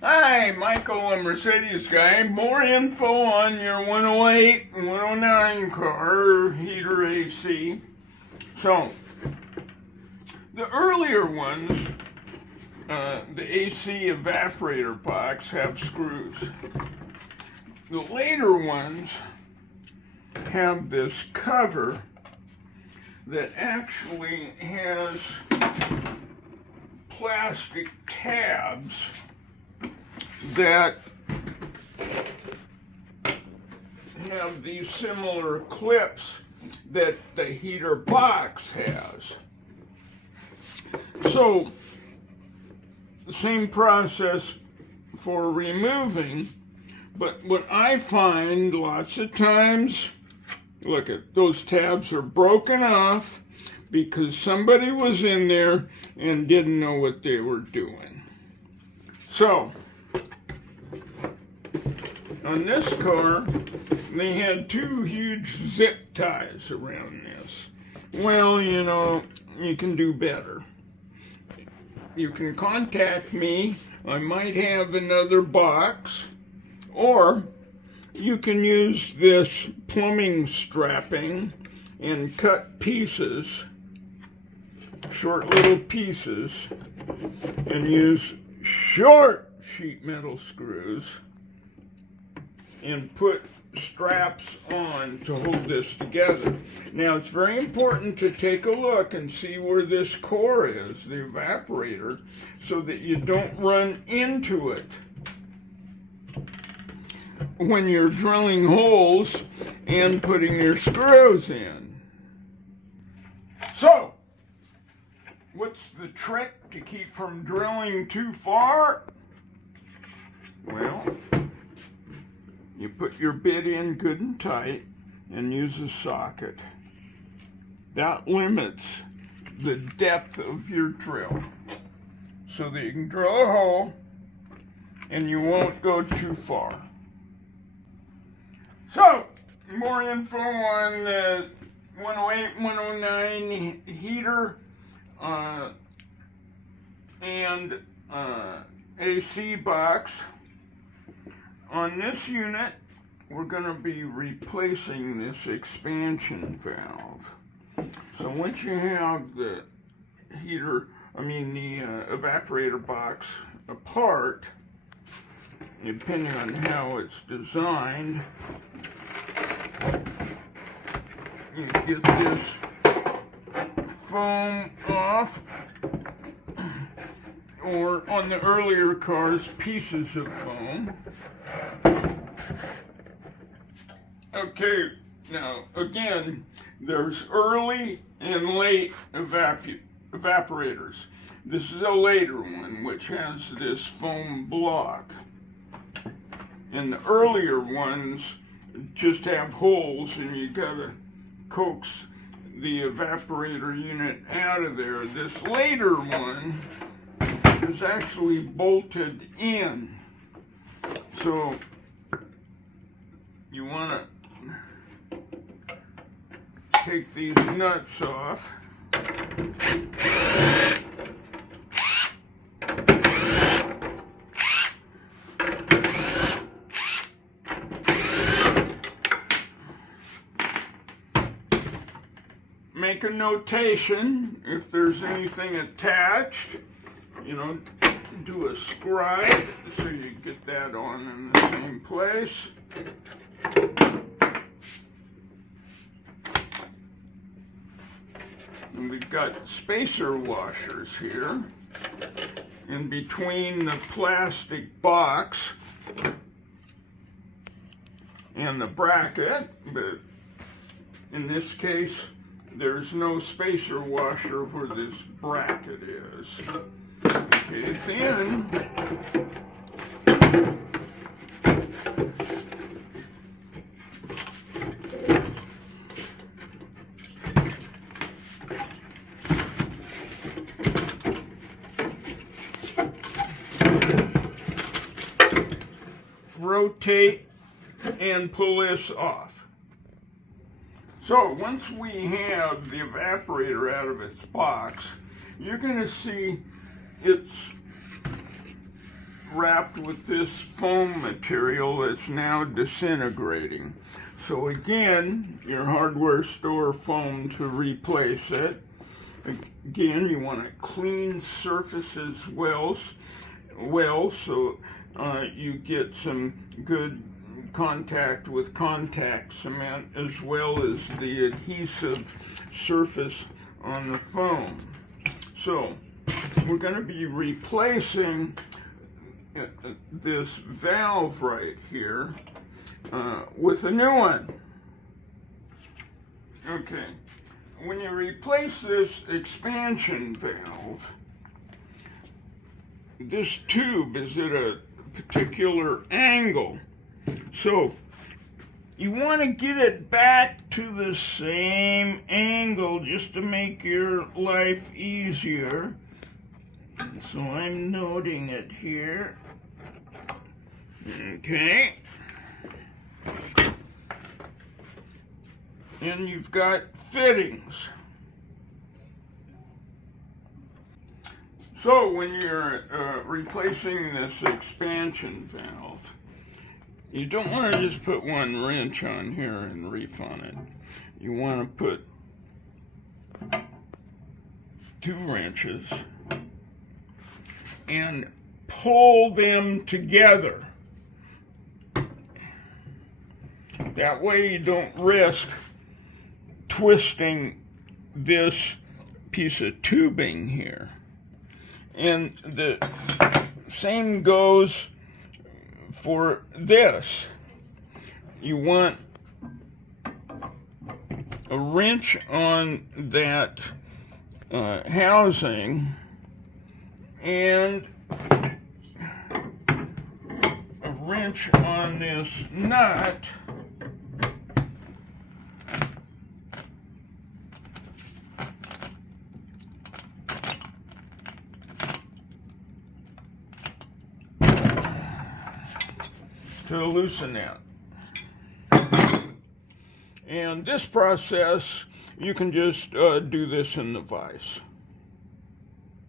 Hi, Michael, a Mercedes guy. More info on your 108 and 109 car, heater AC. So, the earlier ones, the AC evaporator box have screws. The later ones have this cover that actually has plastic tabs that have these similar clips that the heater box has. So, the same process for removing, but what I find lots of times, look at those tabs are broken off because somebody was in there and didn't know what they were doing. So, on this car, they had two huge zip ties around this. Well, you know, you can do better. You can contact me. I might have another box. Or you can use this plumbing strapping and cut pieces, short little pieces, and use short sheet metal screws and put straps on to hold this together. Now, it's very important to take a look and see where this core is, the evaporator, so that you don't run into it when you're drilling holes and putting your screws in. So, what's the trick to keep from drilling too far? Well, you put your bit in good and tight and use a socket. That limits the depth of your drill so that you can drill a hole and you won't go too far. So, more info on the 108, 109 heater and AC box. On this unit, we're going to be replacing this expansion valve. So once you have the the evaporator box apart, depending on how it's designed, you get this foam off, or on the earlier cars, pieces of foam. Okay, now again, there's early and late evaporators. This is a later one, which has this foam block. And the earlier ones just have holes, and you gotta coax the evaporator unit out of there. This later one is actually bolted in. So you want to take these nuts off. Make a notation if there's anything attached, do a scribe so you get that on in the same place. And we've got spacer washers here in between the plastic box and the bracket, but in this case, there's no spacer washer where this bracket is. Okay, then rotate and pull this off. So once we have the evaporator out of its box, you're going to see it's wrapped with this foam material that's now disintegrating. So again, your hardware store foam to replace it. Again, you want to clean surfaces well, so you get some good contact with contact cement as well as the adhesive surface on the foam. So we're going to be replacing this valve right here with a new one. Okay, when you replace this expansion valve, this tube is at a particular angle. So you want to get it back to the same angle just to make your life easier. So I'm noting it here. Okay. And you've got fittings. So when you're replacing this expansion valve, you don't want to just put one wrench on here and reef on it. You want to put 2 wrenches and pull them together. That way you don't risk twisting this piece of tubing here. And the same goes for this. You want a wrench on that housing and a wrench on this nut. To loosen that. And this process, you can just do this in the vise.